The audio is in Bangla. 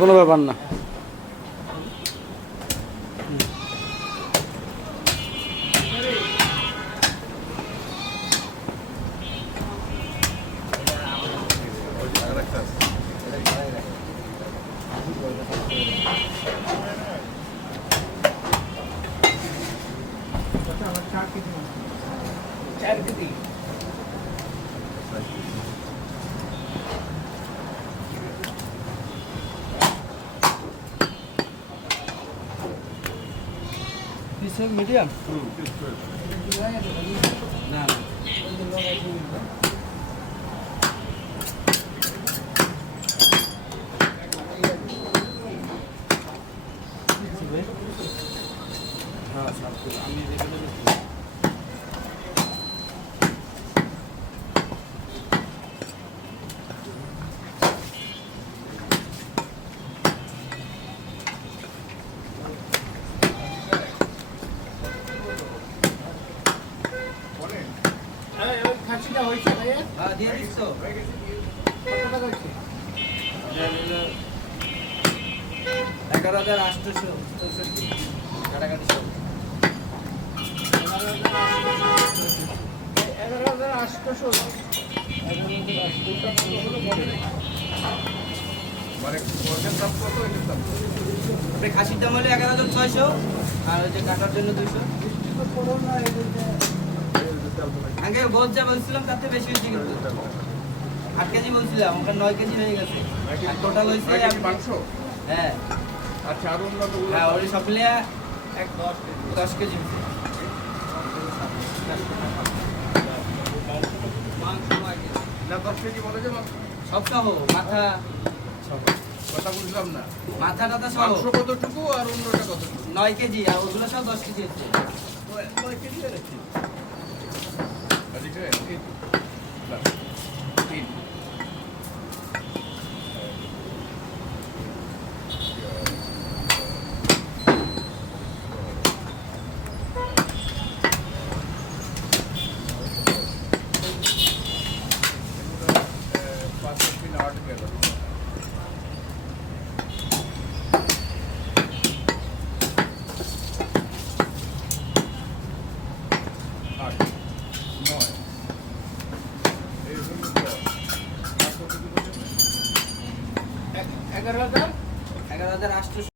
কোনো ব্যাপার না। মিডিয়াম না আমি খাসিটা হয়েছে ভাইয়া? হ্যাঁ দিয়ে দিস তো। কত টাকা হচ্ছে? 11,864 কাটাকাটি সব। 11,800 মানে দাম কত? খাসির দাম হলো 11,600 আর ওই যে কাটার জন্য 200। আগে গোল যা বলছিলাম তাতে বেশি হয়েছে, কিন্তু 8 কেজি বলছিলাম, ওখানে 9 কেজি হয়ে গেছে। আর টোটাল হয়েছে মাংস। হ্যাঁ আচ্ছা, আর অন্য হ্যাঁ ওই সব মিলিয়ে 10 কেজি সব সহ মাথা কথা বুঝলাম না। মাথা টাথা সহ কতটুকু আর অন্যটা কতটুকু? 9 কেজি আর ওগুলো সব 10 কেজি আছে। 9 কেজি আছে। $11,800